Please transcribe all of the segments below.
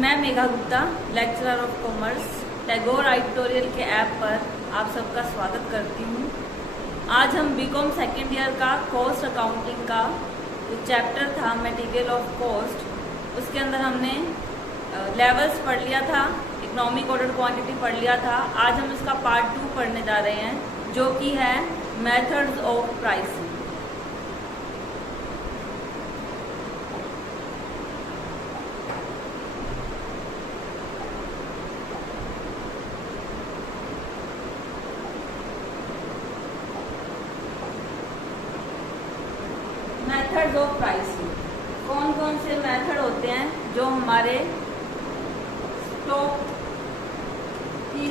मैं Megha Gupta, lecturer of commerce, Tagore आइटोरियल के ऐप पर आप सबका स्वागत करती हूँ। आज हम बीकॉम सेकेंड ईयर का कॉस्ट अकाउंटिंग का जो चैप्टर था मटेरियल ऑफ कॉस्ट, उसके अंदर हमने लेवल्स पढ़ लिया था, इकोनॉमिक ऑर्डर क्वांटिटी पढ़ लिया था। आज हम इसका पार्ट 2 पढ़ने जा रहे हैं, जो कि है methods of pricing. Methods of pricing, कौन कौन से मेथड होते हैं जो हमारे स्टॉक की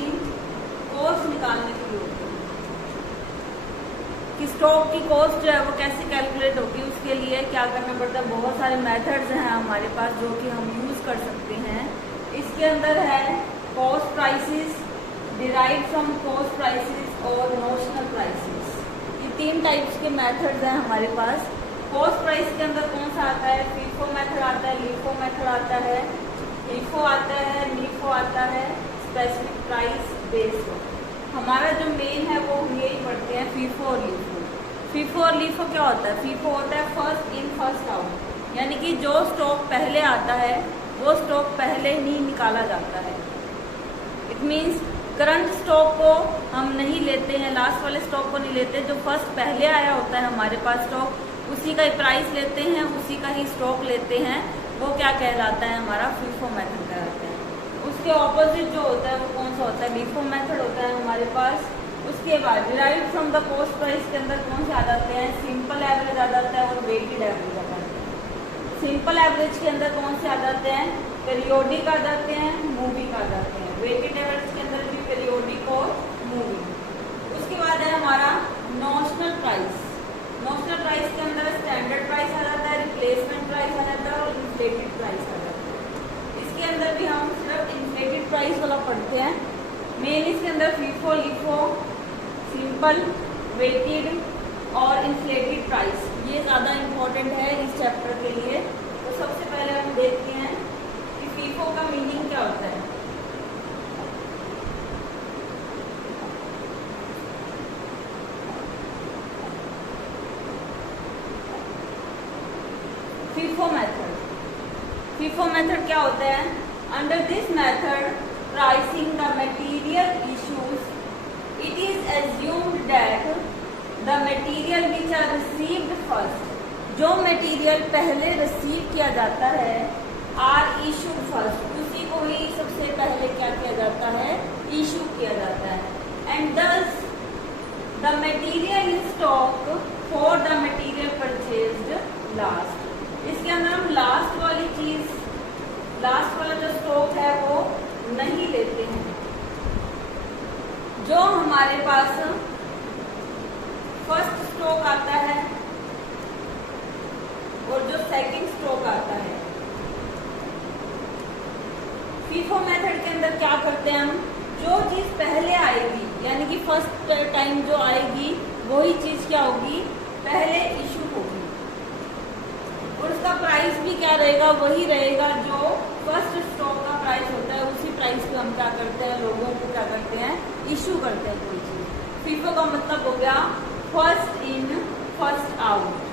कॉस्ट निकालने के लिए होते हैं कि स्टॉक की कॉस्ट जो है वो कैसे कैलकुलेट होगी। उसके लिए क्या करना पड़ता है, बहुत सारे मेथड्स हैं हमारे पास जो कि हम यूज कर सकते हैं। इसके अंदर है cost prices, derived from cost prices और नोशनल प्राइसेस। ये 3 टाइप्स के मेथड्स हैं हमारे पास। कॉस्ट प्राइस के अंदर कौन सा आता है, फीफो मेथड आता है, लीफो मेथड आता है, फीफो आता है, लीफो आता है, स्पेसिफिक प्राइस बेस्ड। हमारा जो मेन है वो यही पढ़ते हैं, फीफो और लीफो। फीफो और लीफो क्या होता है? फीफो होता है फर्स्ट इन फर्स्ट आउट, यानी कि जो स्टॉक पहले आता है वो स्टॉक पहले ही निकाला जाता है। इट मीन्स करंट स्टॉक को हम नहीं लेते हैं, लास्ट वाले स्टॉक को नहीं लेते। जो फर्स्ट पहले आया होता है हमारे पास स्टॉक, उसी का ही प्राइस लेते हैं, उसी का ही स्टॉक लेते हैं। वो क्या कहलाता है? हमारा फीफो मेथड कहलाता है। उसके ऑपोजिट जो होता है वो कौन सा होता है? लीफो मेथड होता है हमारे पास। उसके बाद derived from the cost price के अंदर कौन से आ जाते हैं? सिंपल एवरेज आ जाता है और वेटेड एवरेज आ जाता है। सिंपल एवरेज के अंदर कौन से आ जाते हैं? पीरियोडिक आ जाते हैं, मूविंग आ जाते हैं। वेटेड एवरेज के अंदर भी पीरियोडिक और मूविंग। उसके बाद है हमारा नोशनल प्राइस। नोशनल प्राइस के अंदर स्टैंडर्ड प्राइस आ जाता है, रिप्लेसमेंट प्राइस आ जाता है और इन्फ्लेटेड प्राइस आ जाता है। इसके अंदर भी हम सिर्फ इन्फ्लेटेड प्राइस वाला पढ़ते हैं। मेन इसके अंदर फीफो, लीफो, सिंपल, वेटेड और इन्फ्लेटेड प्राइस, ये ज़्यादा इम्पोर्टेंट है इस चैप्टर के लिए। तो सबसे पहले हम देखते हैं कि फीफो का मीनिंग क्या होता है। FIFO method. फीफो मेथड क्या होता है? Under this method pricing the material issues, it is assumed that the material which are received first, जो मटेरियल पहले रिसीव किया जाता है, आर इशूड फर्स्ट, उसी को ही सबसे पहले क्या किया जाता है? इशू किया जाता है। एंड दस the material in stock for the material purchased last. इसके अंदर हम लास्ट वाली चीज, लास्ट वाला जो स्टॉक है वो नहीं लेते हैं। जो हमारे पास फर्स्ट स्टॉक आता है और जो सेकंड स्टॉक आता है, फीफो मेथड के अंदर क्या करते हैं हम? जो चीज पहले आएगी, यानी कि फर्स्ट टाइम जो आएगी वही चीज क्या होगी? पहले इशू होगी। और उसका प्राइस भी क्या रहेगा? वही रहेगा जो फर्स्ट स्टॉक का प्राइस होता है। उसी प्राइस पे हम क्या करते हैं? लोगों को क्या करते हैं? इशू करते हैं कोई चीज। फीफो का मतलब हो गया first in first out.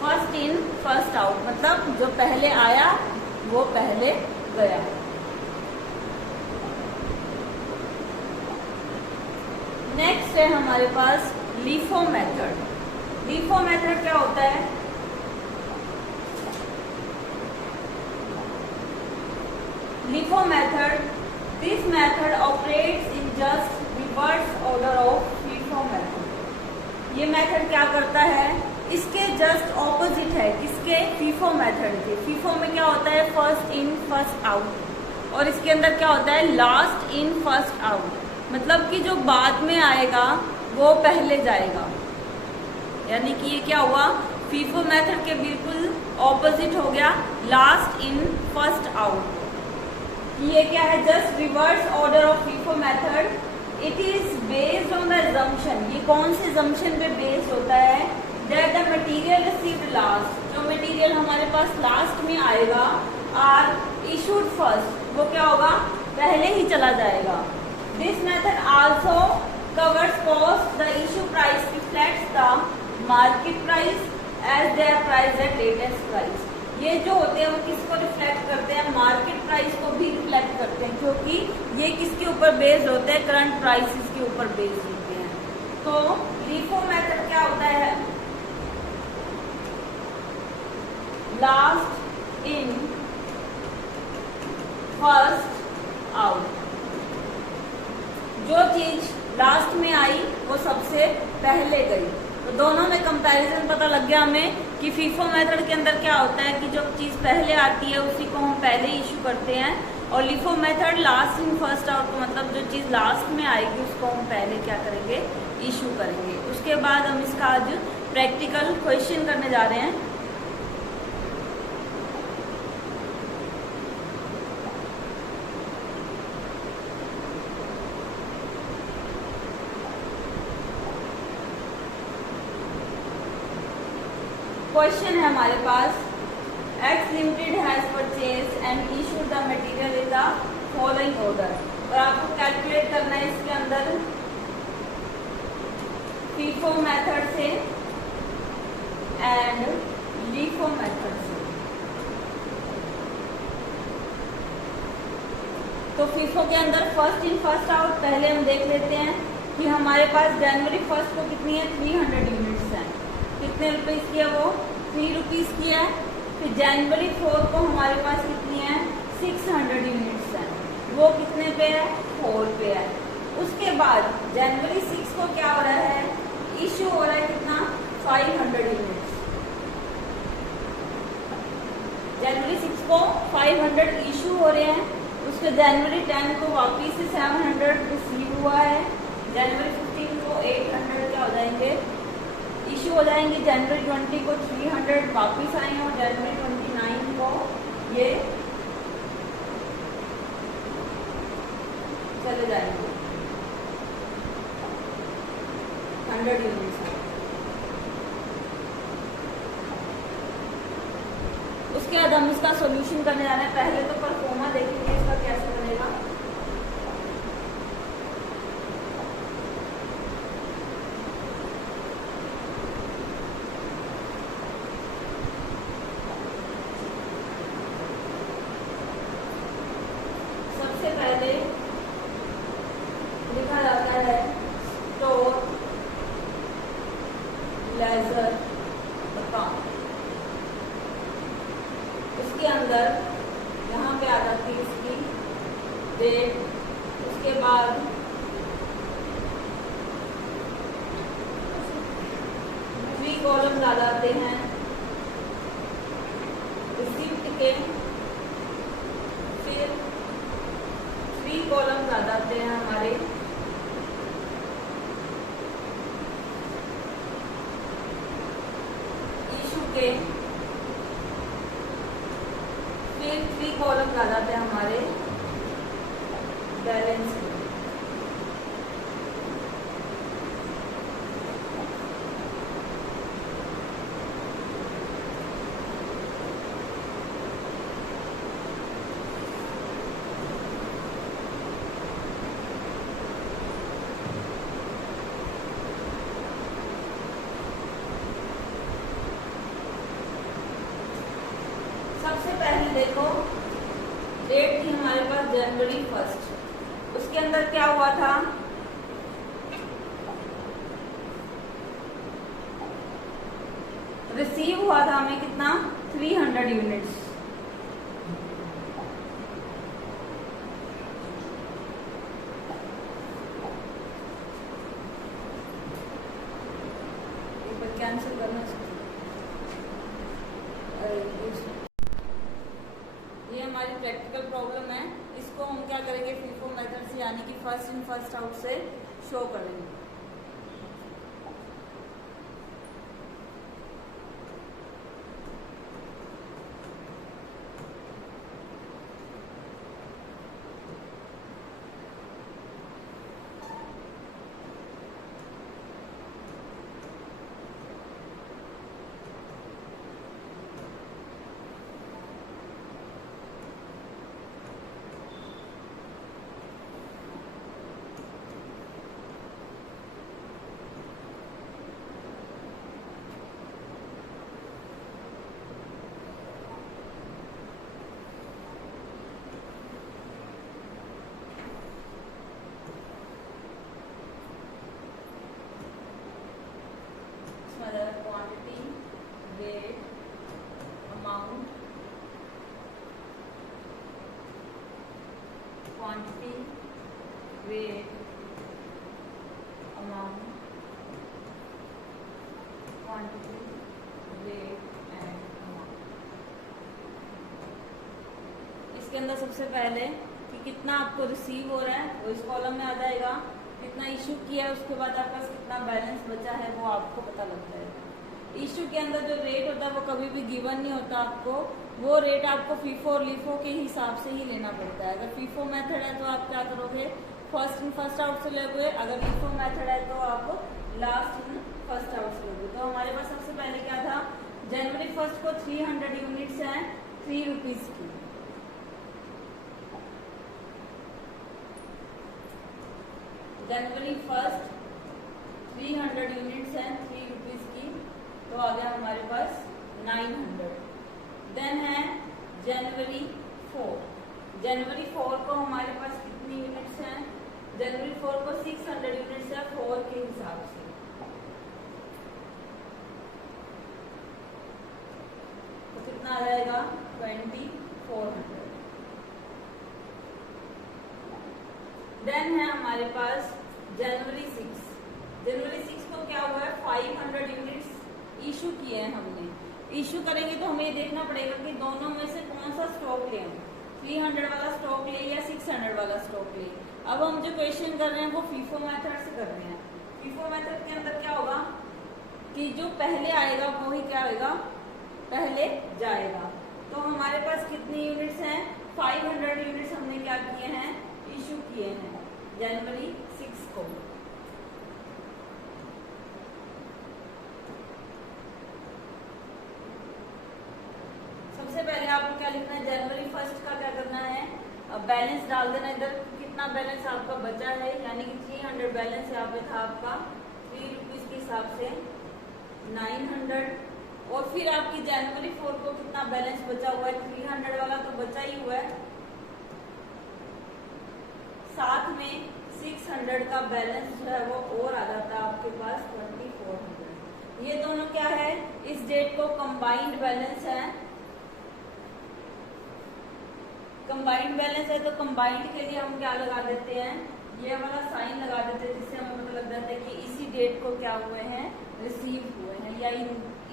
First in first out मतलब जो पहले आया वो पहले गया। नेक्स्ट है हमारे पास लीफो मेथड। लीफो मेथड क्या होता है? LIFO method, this method operates in just reverse order of FIFO method. ये मेथड क्या करता है? इसके जस्ट ऑपोजिट है। किसके? फीफो मेथड के। फीफो में क्या होता है? First in first out. और इसके अंदर क्या होता है? लास्ट इन फर्स्ट आउट, मतलब कि जो बाद में आएगा वो पहले जाएगा। यानी कि ये क्या हुआ? फीफो मेथड के बिल्कुल ऑपोजिट हो गया, लास्ट इन फर्स्ट आउट। ये क्या है, just reverse order of FIFO method. It is based on the assumption, ये कौन से assumption पे बेस्ड होता है, that the material received last, जो मटेरियल हमारे पास लास्ट में आएगा, आर इशूड फर्स्ट, वो क्या होगा, पहले ही चला जाएगा। This method also covers cost, the issue price reflects the market price as their price at latest price. ये जो होते हैं वो किसको रिफ्लेक्ट करते हैं, मार्केट प्राइस को भी रिफ्लेक्ट करते हैं, क्योंकि ये किसके ऊपर बेस्ड होते हैं, करंट प्राइसेस के ऊपर बेस्ड होते हैं। तो LIFO मेथड क्या होता है, लास्ट इन फर्स्ट आउट, जो चीज लास्ट में आई वो सबसे पहले गई। तो दोनों में कंपैरिजन पता लग गया हमें कि फीफो मेथड के अंदर क्या होता है कि जो चीज पहले आती है उसी को हम पहले इशू करते हैं, और LIFO method last in first out का मतलब जो चीज लास्ट में आएगी उसको हम पहले क्या करेंगे, इशू करेंगे। उसके बाद हम इसका आज प्रैक्टिकल क्वेश्चन करने जा रहे हैं। क्वेश्चन है हमारे पास, X limited has purchase and issued the material in the following order, और आपको कैलकुलेट करना है इसके अंदर फीफो मेथड से एंड लिफो मेथड से। तो फीफो के अंदर फर्स्ट इन फर्स्ट आउट पहले हम देख लेते हैं कि हमारे पास जनवरी फर्स्ट को कितनी है, 300 यूनिट्स हैं। कितने रुपीस की है वो, 3 रुपीस की है। फिर जनवरी 4 को हमारे पास कितनी है, 600 यूनिट्स हैं, वो कितने पे है, 4 पे है। उसके बाद जनवरी 6 को क्या हो रहा है, इशू हो रहा है कितना, 500 यूनिट्स। जनवरी 6 को 500 इशू हो रहे हैं, उसके जनवरी 10 को वापिस से 700 रिसीव हुआ है, जनवरी 15 को 800 क्या हो जाएंगे, इशू हो जाएंगे। जनवरी 20 को 300 वापिस आएंगे, और जनवरी 29 को ये चले जाएंगे 100 यूनिट्स। उसके बाद हम इसका सॉल्यूशन करने जा रहे हैं। पहले तो परफॉर्मा देखेंगे इसका कैसे बनेगा। पहले लिखा जाता है स्टोर लेजर अकाउंट, उसके अंदर यहाँ पे आ जाती है इसकी डेट, उसके बाद 3 कॉलम आ जाते हैं रिसीप्ट के, फिर 3 कॉलम्स आ जाते हैं हमारे इशू के, फिर 3 कॉलम्स आ जाते हैं हमारे बैलेंस के। सबसे पहले देखो डेट थी हमारे पास जनवरी 1, उसके अंदर क्या हुआ था, रिसीव हुआ था हमें कितना, 300 यूनिट्स। कैंसिल करना, ये हमारी प्रैक्टिकल प्रॉब्लम है, इसको हम क्या करेंगे, फीफो मेथड से यानी कि फर्स्ट इन फर्स्ट आउट से शो करेंगे। Quantity, weight, amount, quantity, weight and amount. इसके अंदर सबसे पहले कि कितना आपको रिसीव हो रहा है वो इस कॉलम में आ जाएगा, कितना इशू किया है उसके बाद आपका कितना बैलेंस बचा है वो आपको पता लग जाएगा। इशू के अंदर जो रेट होता है वो कभी भी गिवन नहीं होता आपको, वो रेट आपको फीफो और लीफो के हिसाब से ही लेना पड़ता है। अगर फीफो मेथड है तो आप क्या करोगे, फर्स्ट इन फर्स्ट आउट से लोगे, अगर लीफो मेथड है तो आप लास्ट इन फर्स्ट आउट से लोगे। तो हमारे पास सबसे पहले क्या था, जनवरी 1 को 300 यूनिट्स हैं 3 रुपीज की। जनवरी 1 300 यूनिट्स हैं 3 रुपीज की, तो आ गया हमारे पास 900। देन है जनवरी 4, जनवरी 4 को हमारे पास कितनी यूनिट्स हैं, जनवरी 4 को 600 यूनिट्स है 4 के हिसाब से। तो कितना आ जाएगा 2400। देन है हमारे पास जनवरी 6, जनवरी 6 को क्या हुआ है 500 यूनिट्स इशू किए हैं हमने। इशू करेंगे तो हमें देखना पड़ेगा कि दोनों में से कौन सा स्टॉक लें, 300 वाला स्टॉक ले या 600 वाला स्टॉक ले। अब हम जो क्वेश्चन कर रहे हैं वो फीफो मेथड से कर रहे हैं। फीफो मेथड के अंदर क्या होगा कि जो पहले आएगा वो ही क्या होगा, पहले जाएगा। तो हमारे पास कितनी यूनिट्स हैं, 500 यूनिट्स हमने क्या किए हैं, इशू किए हैं जनवरी 6 को। सबसे पहले आपको क्या लिखना है, जनवरी 1 का क्या करना है, बैलेंस डाल देना इधर, कितना बैलेंस आपका बचा है, यानी कि 300 बैलेंस यहाँ पे था आपका 3 रुपीज के हिसाब से 900। और फिर आपकी जनवरी 4 को कितना बैलेंस बचा हुआ है, 300 वाला तो बचा ही हुआ है, साथ में 600 का बैलेंस जो है वो और आ जाता है आपके पास 2400। ये दोनों क्या है, इस डेट को कंबाइंड बैलेंस है। कंबाइंड बैलेंस है तो कंबाइंड के लिए हम क्या लगा देते हैं, ये वाला साइन लगा देते हैं, जिससे हमें पता लग जाता है कि इसी डेट को क्या हुए हैं, रिसीव हुए हैं, या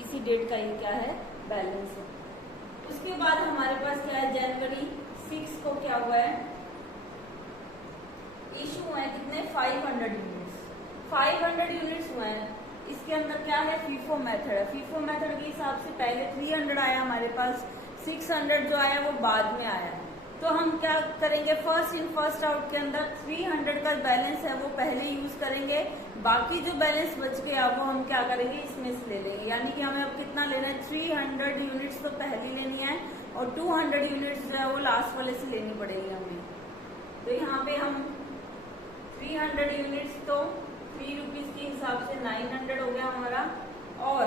इसी डेट का ये क्या है, बैलेंस है। उसके बाद हमारे पास क्या है, जनवरी 6 को क्या हुआ है, इशू हुए हैं कितने, 500 यूनिट्स, 500 यूनिट्स हुए हैं। इसके अंदर क्या है, फीफो मेथड है। फीफो मेथड के हिसाब से पहले 300 आया हमारे पास, 600 जो आया वो बाद में आया। तो हम क्या करेंगे, फर्स्ट इन फर्स्ट आउट के अंदर 300 का बैलेंस है वो पहले यूज करेंगे, बाकी जो बैलेंस बच गया वो हम क्या करेंगे, इसमें से ले लेंगे। यानी कि हमें अब कितना लेना है, 300 यूनिट्स तो पहले लेनी है और 200 यूनिट्स जो है वो लास्ट वाले से लेनी पड़ेगी हमें। तो यहाँ पे हम 300 यूनिट्स तो 3 रुपीज के हिसाब से 900 हो गया हमारा, और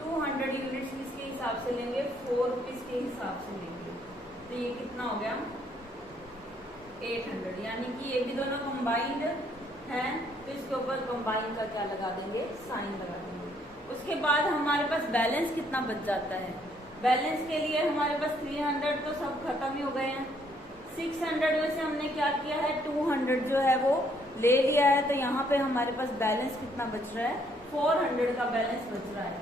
200 यूनिट्स किसके हिसाब से लेंगे, 4 रुपीज के हिसाब से लेंगे। तो ये कितना हो गया 800, यानी कि ये भी दोनों कंबाइंड हैं, तो इसके ऊपर कंबाइंड का क्या लगा देंगे, साइन लगा देंगे। उसके बाद हमारे पास बैलेंस कितना बच जाता है, बैलेंस के लिए हमारे पास 300 तो सब खत्म ही हो गए हैं, 600 में से हमने क्या किया है, 200 जो है वो ले लिया है। तो यहाँ पे हमारे पास बैलेंस कितना बच रहा है, 400 का बैलेंस बच रहा है।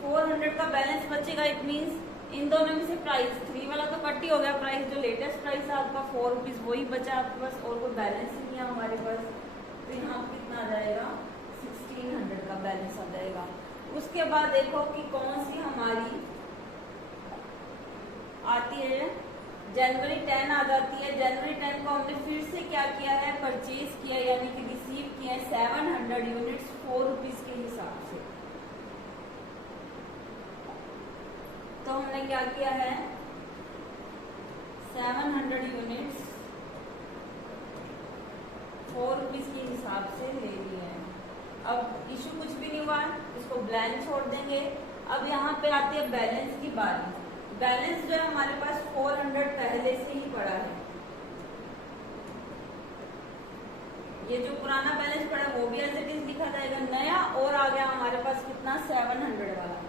400 का बैलेंस बचेगा, इट मीन्स इन दोनों में से प्राइस 3 वाला तो कट ही हो गया, प्राइस जो लेटेस्ट प्राइस है आपका 4 रुपीज वही बचा आपके पास, और कोई बैलेंस ही नहीं है हमारे पास। तो यहाँ कितना आ जाएगा, 1600 का बैलेंस आ जाएगा। उसके बाद देखो कि कौन सी हमारी आती है, जनवरी 10 आ जाती है। जनवरी 10 को हमने फिर से क्या किया है, परचेज किया, यानी कि रिसीव किया 700 यूनिट्स 4 रुपीज के हिसाब से। तो हमने क्या किया है, 700 यूनिट्स 4 रुपीज के हिसाब से ले लिए हैं। अब इशू कुछ भी नहीं हुआ, इसको ब्लैंक छोड़ देंगे। अब यहाँ पे आती है बैलेंस की बारी। बैलेंस जो है हमारे पास 400 पहले से ही पड़ा है, ये जो पुराना बैलेंस पड़ा है वो भी एज इट इज लिखा जाएगा, नया और आ गया हमारे पास कितना, 700 वाला।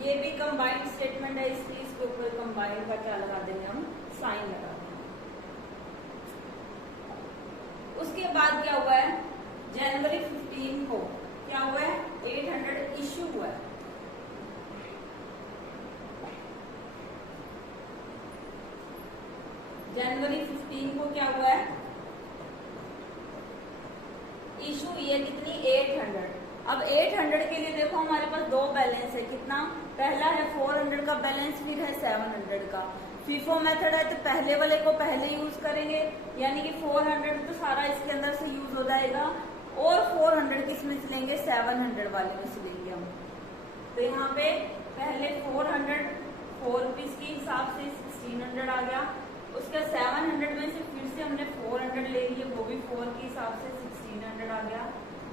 ये भी कंबाइंड स्टेटमेंट है, इसलिए इसके ऊपर कंबाइंड कंबाइन का क्या लगा देंगे हम, साइन लगा देंगे। उसके बाद क्या हुआ है, जनवरी 15 को क्या हुआ है, 800 इश्यू हुआ है। जनवरी 15 को क्या हुआ है, इशू ये कितनी, 800। अब 800 के लिए देखो हमारे पास दो बैलेंस है, कितना, पहला है 400 का बैलेंस, फिर है 700 का। फीफो मेथड है तो पहले वाले को पहले यूज करेंगे, यानी कि 400 तो सारा इसके अंदर से यूज हो जाएगा, और 400 किसमें से लेंगे, 700 वाले में से लेंगे हम। तो यहाँ पे पहले 400 4 रुपीज के हिसाब से 1600 आ गया, उसके 700 में से फिर से हमने 400 ले लिए, वो भी 4 के हिसाब से 1600 आ गया।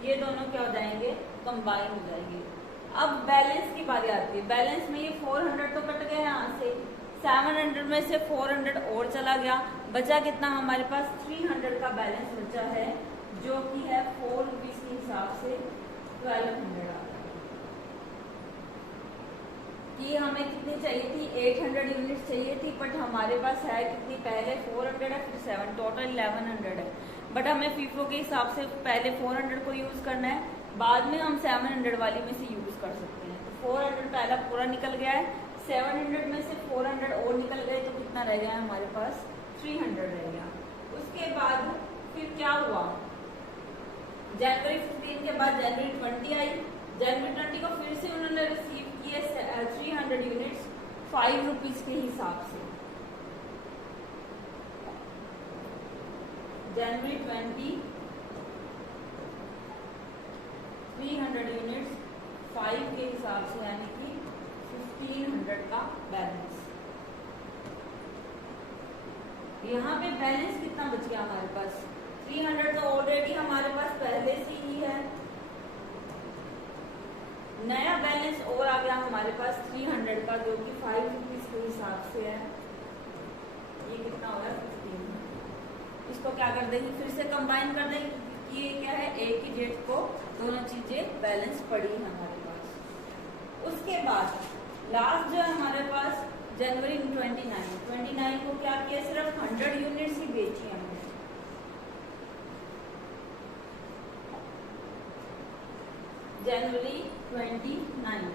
ये दोनों क्या हो जाएंगे, कंबाइन हो जाएंगे। अब बैलेंस की बारी आती है, बैलेंस में ये 400 तो कट गया यहाँ से, 700 में से 400 और चला गया, बचा कितना हमारे पास, 300 का बैलेंस बचा है, जो कि है 4 रुपीज के हिसाब से 1200 आ गया। कि हमें कितनी चाहिए थी, 800 यूनिट्स चाहिए थी, बट हमारे पास है कितनी, पहले 400 है फिर 7, टोटल 1100 है। बट हमें फीफो के हिसाब से पहले 400 को यूज करना है, बाद में हम 700 वाली में से यूज कर सकते हैं। तो 400 पहला पूरा निकल गया है, 700 में से 400 और निकल गए, तो कितना रह गया हमारे पास, 300 रह गया। उसके बाद फिर क्या हुआ, जनवरी 15 के बाद जनवरी 20 आई, जनवरी 20 को फिर से उन्होंने रिसीव किए 300 यूनिट्स 5 रुपीज के हिसाब से। जनवरी 20 300 यूनिट्स 5 के हिसाब से, यानी कि 1500 का बैलेंस। यहाँ पे बैलेंस कितना बच गया हमारे पास, 300 तो ऑलरेडी हमारे पास पहले से ही है, नया बैलेंस और आ गया हमारे पास 300 का, जो कि 5 रुपीज के हिसाब से है। ये कितना होगा, 15। इसको क्या कर देंगे, फिर से कंबाइन कर देंगे, कि ये क्या है, एक ही डेट को दोनों चीजें बैलेंस पड़ी है हमारे पास। उसके बाद लास्ट जो है हमारे पास जनवरी 29 को क्या किया, सिर्फ 100 यूनिट्स ही बेची हमने। जनवरी 29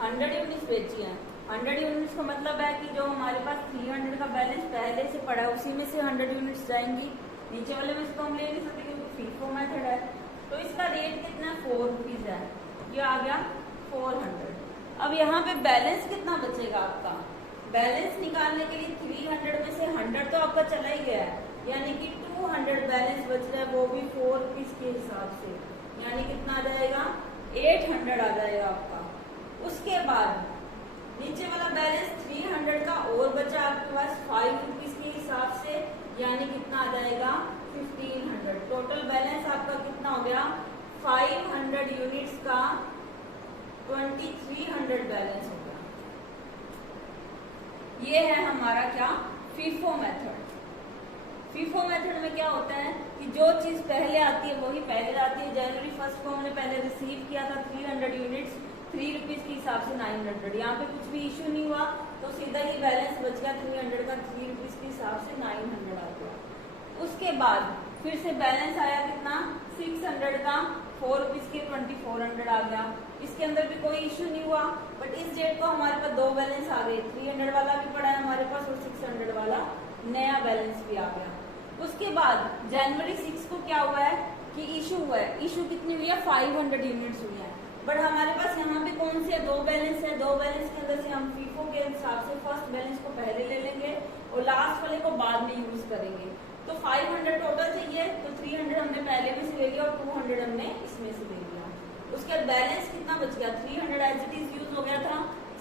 100 यूनिट्स बेची है। 100 यूनिट्स का मतलब है कि जो हमारे पास 300 का बैलेंस पहले से पड़ा है, उसी में से 100 यूनिट्स जाएंगी, नीचे वाले में इसको हम ले नहीं सकते क्योंकि फीफो मेथड है। तो इसका रेट कितना, 4 रुपीज है, ये आ गया 400। अब यहाँ पे बैलेंस कितना बचेगा आपका, बैलेंस निकालने के लिए 300 में से 100 तो आपका चला ही गया है, यानी कि 200 बैलेंस बच रहा है, वो भी 4 रुपीज के हिसाब से, यानी कितना आ जाएगा, 800 आ जाएगा आपका। उसके बाद नीचे वाला बैलेंस 300 का और बचा आपके पास 5 रुपीज के हिसाब से, यानी कितना आ जाएगा, 1500। टोटल बैलेंस आपका कितना हो गया, 500 यूनिट्स का 2300 बैलेंस हो गया। ये है हमारा क्या, फीफो मेथड। फीफो मेथड में क्या होता है कि जो चीज पहले आती है वही पहले आती है। जनवरी 1 को हमने पहले रिसीव किया था 300 यूनिट्स 3 रुपीज के हिसाब से 900। यहाँ पे कुछ भी इश्यू नहीं हुआ, तो सीधा ही बैलेंस बच गया 300 का, 3 रुपीज के हिसाब से 900 आ गया। उसके बाद फिर से बैलेंस आया कितना, 600 का 4 रुपीज के 2400 आ गया। इसके अंदर भी कोई इश्यू नहीं हुआ, बट इस डेट को हमारे पास दो बैलेंस आ गए, 300 वाला भी पड़ा है हमारे पास और 600 वाला नया बैलेंस भी आ गया। उसके बाद जनवरी 6 को क्या हुआ है कि इशू हुआ है, इशू कितनी हुई है, 500 यूनिट्स हुई है। बट हमारे पास यहाँ पे कौन से दो बैलेंस है, दो बैलेंस के अंदर से हम फीफो के हिसाब से फर्स्ट बैलेंस को पहले ले लेंगे और लास्ट वाले को बाद में यूज करेंगे। तो 500 टोटल चाहिए, तो 300 हमने पहले में से ले लिया और 200 हमने इसमें से ले लिया। उसके बाद बैलेंस कितना बच गया, 300 एज इट इज यूज हो गया था,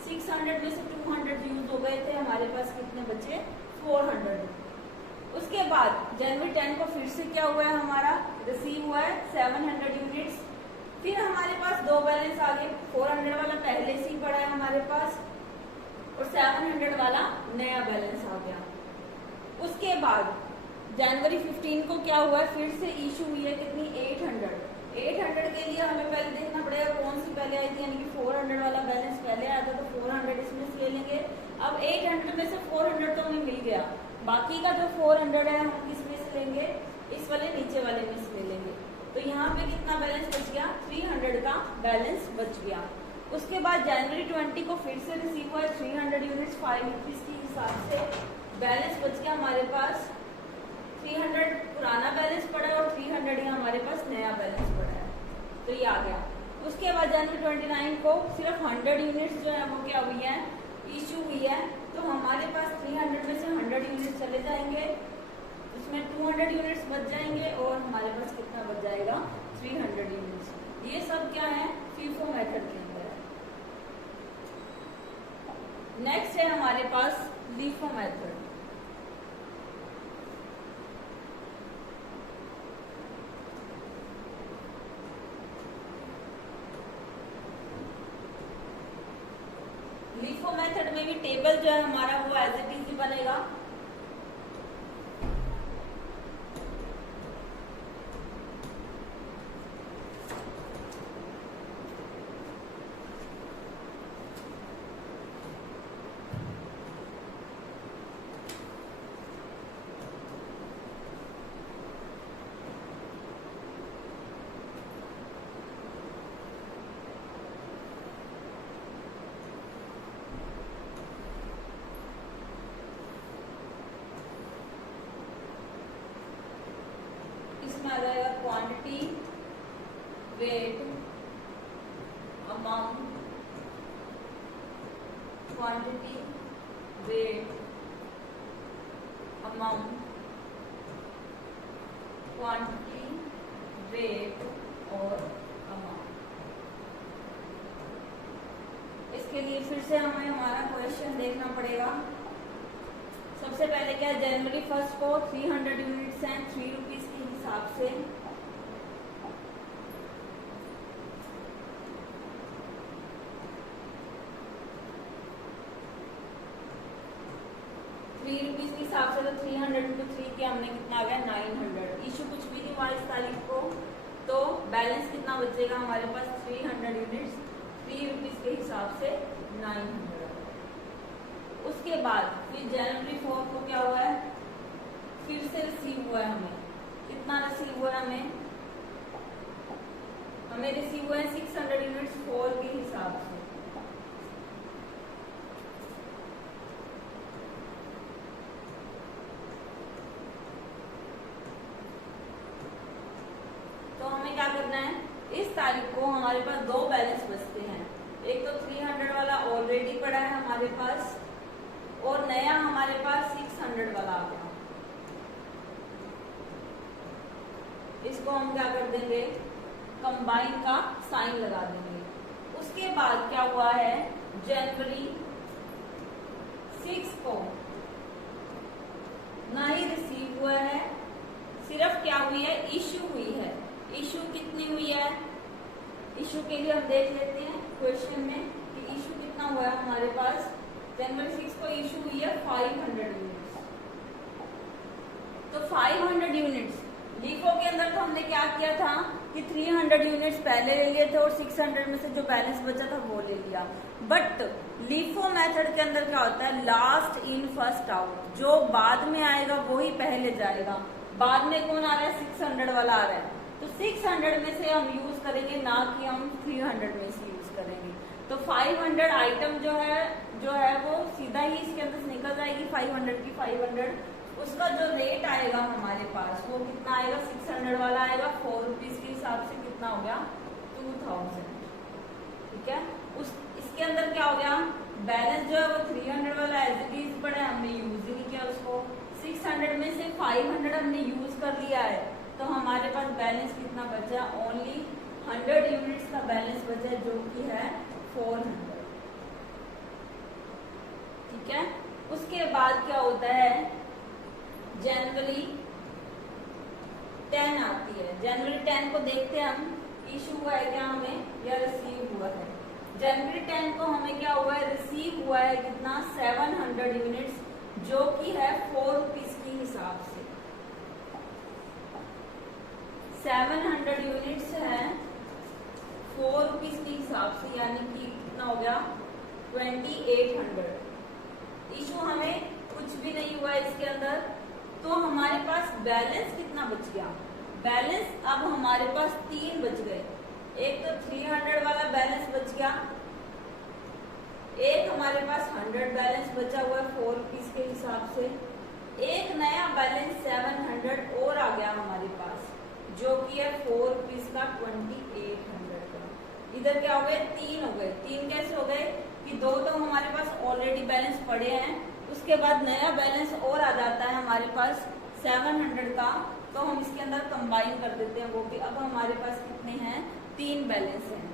600 में से 200 यूज हो गए थे, हमारे पास कितने बचे, 400। उसके बाद जनवरी 10 को फिर से क्या हुआ है, हमारा रिसीव हुआ है 700 यूनिट्स। फिर हमारे पास दो बैलेंस आ गए, 400 वाला पहले से ही पड़ा है हमारे पास और 700 वाला नया बैलेंस आ गया। उसके बाद जनवरी 15 को क्या हुआ है, फिर से इशू हुई है कितनी, 800 के लिए हमें पहले देखना पड़ेगा कौन सी पहले आई थी, यानी कि 400 वाला बैलेंस पहले आया था, तो 400 इसमें से ले लेंगे। अब 800 में से 400 तो हमें मिल गया, बाकी का जो 400 है हम किस में से लेंगे, इस वाले नीचे वाले में से ले लेंगे। तो यहाँ पे कितना बैलेंस बच गया, 300 का बैलेंस बच गया। उसके बाद जनवरी 20 को फिर से रिसीव हुआ 300 यूनिट्स 5 रुपीज के हिसाब से, बैलेंस बच गया हमारे पास 300 पुराना बैलेंस पड़ा है और 300 ही हमारे पास नया बैलेंस पड़ा है, तो ये आ गया। उसके बाद जनवरी 29 को सिर्फ 100 यूनिट्स जो है वो क्या हुई है, इशू हुई है, तो हमारे पास 300 में से 100 यूनिट्स चले जाएंगे, उसमें 200 यूनिट्स बच जाएंगे और हमारे पास कितना बच जाएगा, 300 यूनिट्स। ये सब क्या है, फीफो मेथड के अंदर है। नेक्स्ट है हमारे पास लीफो मेथड। लीफो मेथड में भी टेबल जो है हमारा वो एज इट इज बनेगा। आ जाएगा quantity, weight, amount, quantity, weight, amount, quantity, weight और अमाउंट। इसके लिए फिर से हमें हमारा क्वेश्चन देखना पड़ेगा। सबसे पहले क्या है, जनवरी 1 को 300 यूनिट्स हैं 3 रुपीज के हिसाब से, ₹3 के हिसाब से, तो 300 × 3 के हमने कितना आ गया 900। इशू कुछ भी नहीं हुआ इस तारीख को, तो बैलेंस कितना बचेगा हमारे पास 300 यूनिट्स 3 रुपीज के हिसाब से 900। उसके बाद फिर जनवरी 4 को क्या हुआ है, फिर से रिसीव हुआ है, हमें कितना रिसीव हुआ है, हमें रिसीव हुआ है 600 यूनिट्स 4 के हिसाब से। तो हमें क्या करना है, इस तारीख को हमारे पास दो बैलेंस बचते हैं, एक तो 300 वाला ऑलरेडी पड़ा है हमारे पास और नया हमारे पास 600 वाला आ गया। इसको हम क्या कर देंगे, कंबाइन का साइन लगा देंगे। उसके बाद क्या हुआ है, जनवरी 6 को ना ही रिसीव हुआ है, सिर्फ क्या हुई है, इशू हुई है। इशू कितनी हुई है, इशू के लिए हम देख लेते हैं क्वेश्चन में कि इशू कितना हुआ है हमारे पास। जनवरी 6 को इशू हुई है 500 यूनिट्स, तो 500 यूनिट्स लीफो के अंदर तो हमने क्या किया था कि 300 यूनिट्स पहले ले लिए थे और 600 में से जो बैलेंस बचा था वो ले लिया। बट लीफो मेथड के अंदर क्या होता है, लास्ट इन फर्स्ट आउट, जो बाद में आएगा वो ही पहले जाएगा। बाद में कौन आ रहा है, 600 वाला आ रहा है, तो 600 में से हम यूज करेंगे, ना कि हम 300 में से यूज करेंगे। तो 500 आइटम जो है वो सीधा ही इसके अंदर से निकल जाएगी, 500 की 500। उसका जो रेट आएगा हमारे पास वो कितना आएगा, 600 वाला आएगा, 4 रुपीज के हिसाब से कितना हो गया, 2000। ठीक है, इसके अंदर क्या हो गया, बैलेंस जो है वो 300 वाला एज इट इज पड़ा है, हमने यूज ही नहीं किया उसको। 600 में से 500 हमने यूज कर लिया है, तो हमारे पास बैलेंस कितना बचा, ओनली 100 यूनिट्स का बैलेंस बचा, जो कि है 400। ठीक है, उसके बाद क्या होता है, जनवरी 10 आती है। जनवरी 10 को देखते हैं हम, इशू हुआ है क्या हमें या रिसीव हुआ है। जनवरी 10 को हमें क्या हुआ है, रिसीव हुआ है कितना, 700 यूनिट्स, जो कि है 4 रुपीज के हिसाब से। 700 यूनिट्स है 4 रुपीज के हिसाब से, यानी कि कितना हो गया 2800। इशू हमें कुछ भी नहीं हुआ इसके अंदर, तो हमारे पास बैलेंस कितना बच गया? बैलेंस अब हमारे पास 3 बच गए। एक तो 300 वाला बैलेंस बच गया, एक हमारे पास 100 बैलेंस बचा हुआ है 4 रुपीज के हिसाब से, एक नया बैलेंस 700 और आ गया हमारे पास, जो कि है 4 रुपीज का 2800 का। इधर क्या हो गए? 3 हो गए। 3 कैसे हो गए कि 2 तो हमारे पास ऑलरेडी बैलेंस पड़े हैं, उसके बाद नया बैलेंस और आ जाता है हमारे पास 700 का, तो हम इसके अंदर कंबाइन कर देते हैं वो भी। अब हमारे पास कितने हैं? 3 बैलेंस हैं।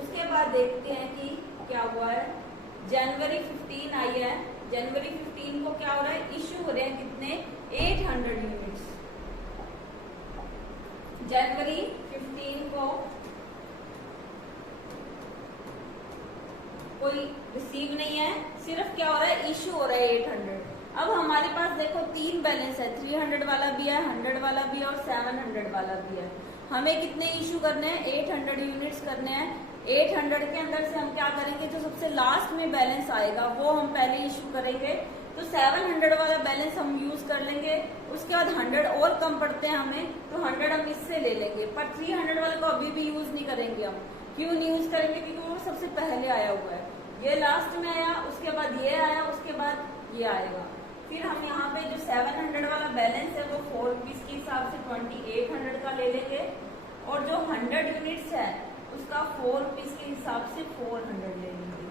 उसके बाद देखते हैं कि क्या हुआ है। जनवरी 15 आई है, जनवरी 15 को क्या हो रहा है? इश्यू हो रहे हैं कितने? 800 यूनिट्स। जनवरी 15 को कोई रिसीव नहीं है, सिर्फ क्या हो रहा है? इश्यू हो रहा है 800। अब हमारे पास देखो 3 बैलेंस है, 300 वाला भी है, 100 वाला भी है और 700 वाला भी है। हमें कितने इश्यू करने हैं? 800 यूनिट्स करने हैं। 800 के अंदर से हम क्या करेंगे? जो सबसे लास्ट में बैलेंस आएगा वो हम पहले इश्यू करेंगे, तो 700 वाला बैलेंस हम यूज कर लेंगे। उसके बाद 100 और कम पड़ते हैं हमें, तो 100 हम इससे ले लेंगे, पर 300 वाले को अभी भी यूज नहीं करेंगे हम। क्यों नहीं यूज करेंगे? क्योंकि वो सबसे पहले आया हुआ है, ये लास्ट में आया, उसके बाद ये आया, उसके बाद ये आएगा। फिर हम यहाँ पे जो 700 वाला बैलेंस है वो 4 रुपीज के हिसाब से 2800 का ले लेंगे, और जो 100 यूनिट्स है उसका 4 रुपीज के हिसाब से 400 ले लेंगे।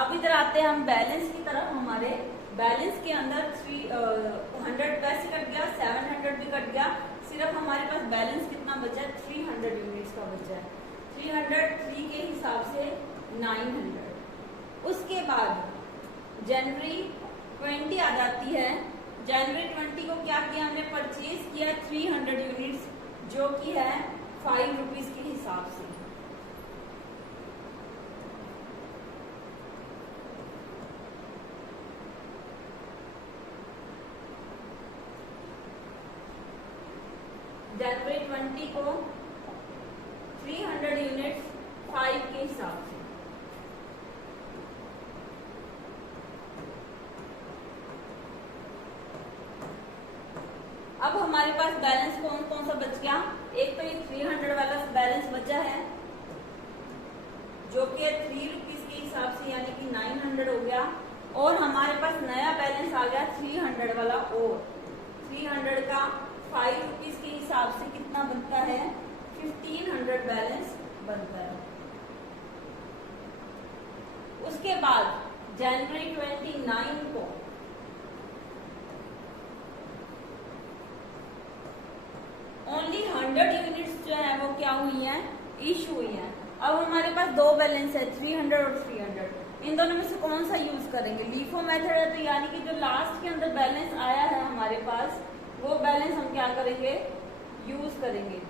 अब इधर आते हैं हम बैलेंस की तरफ। हमारे बैलेंस के अंदर 100 पैसे कट गया, 700 भी कट गया, सिर्फ हमारे पास बैलेंस कितना बचा है? 300 यूनिट्स का बचा है। 303 के हिसाब से 900। उसके बाद जनवरी 20 आ जाती है। जनवरी 20 को क्या किया हमने? परचेज किया 300 यूनिट्स, जो कि है 5 रुपीज के हिसाब से। जनवरी 20 को 300 यूनिट्स 5 के हिसाब से। अब हमारे पास बैलेंस कौन कौन सा बच गया? एक तो ये 300 वाला बैलेंस बचा है, जो कि 3 रुपीज के हिसाब से, यानी कि 900 हो गया, और हमारे पास नया बैलेंस आ गया 300 वाला, और 300 का 5 रुपीज के हिसाब से कितना बनता है? 1500 बैलेंस बनता है। उसके बाद जनवरी 29 को ओनली 100 यूनिट्स जो है वो क्या हुई हैं? इशू हुई हैं। अब हमारे पास 2 बैलेंस है, 300 और 300। इन दोनों में से कौन सा यूज करेंगे? लीफो मेथड है, तो यानी कि जो लास्ट के अंदर बैलेंस आया है हमारे पास, वो बैलेंस हम क्या करेंगे? यूज करेंगे।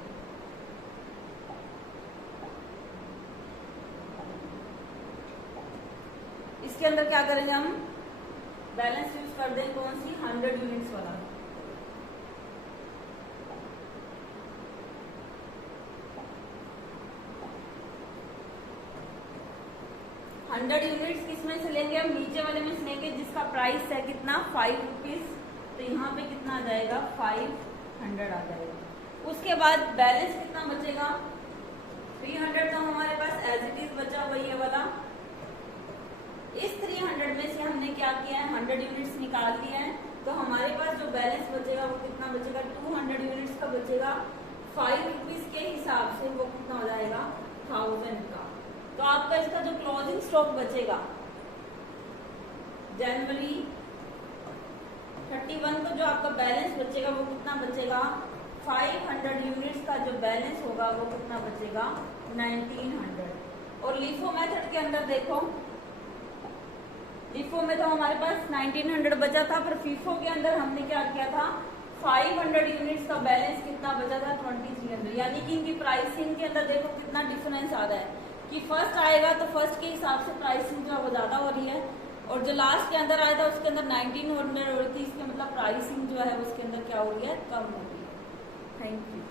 इसके अंदर क्या करेंगे हम? बैलेंस यूज कर दें कौन सी? 100 यूनिट्स वाला। हंड्रेड यूनिट्स किसमें से लेंगे? हम नीचे वाले में से लेंगे, जिसका प्राइस है कितना? 5 रुपीज। तो यहाँ पे कितना आ जाएगा? 500 आ जाएगा। उसके बाद बैलेंस कितना बचेगा? 300 तो हमारे पास एज इट इज बचा हुआ ये वाला। इस 300 में से हमने क्या किया है? 100 यूनिट्स निकाल लिए हैं, तो हमारे पास जो बैलेंस बचेगा वो कितना बचेगा? 200 यूनिट्स का बचेगा। 5 रुपीज के हिसाब से वो कितना हो जाएगा? 1000 का। तो आपका इसका जो क्लोजिंग स्टॉक बचेगा जनवरी 31 को जो आपका बैलेंस बचेगा वो कितना बचेगा? 500 यूनिट्स का जो बैलेंस होगा वो कितना बचेगा? 1900। और लीफो मेथड के अंदर देखो, लीफो में तो हमारे पास 1900 बचा था, पर फीफो के अंदर हमने क्या किया था? 500 यूनिट्स का बैलेंस कितना बचा था? 2300। यानी कि इनकी प्राइसिंग के अंदर देखो कितना डिफरेंस आ रहा है कि फर्स्ट आएगा तो फर्स्ट के हिसाब से प्राइसिंग जो है वो ज्यादा हो रही है, और जो लास्ट के अंदर आया था उसके अंदर 1900 हो रही थी। इसके मतलब प्राइसिंग जो है उसके अंदर क्या हो रही है? कम हो रही है। Thank you.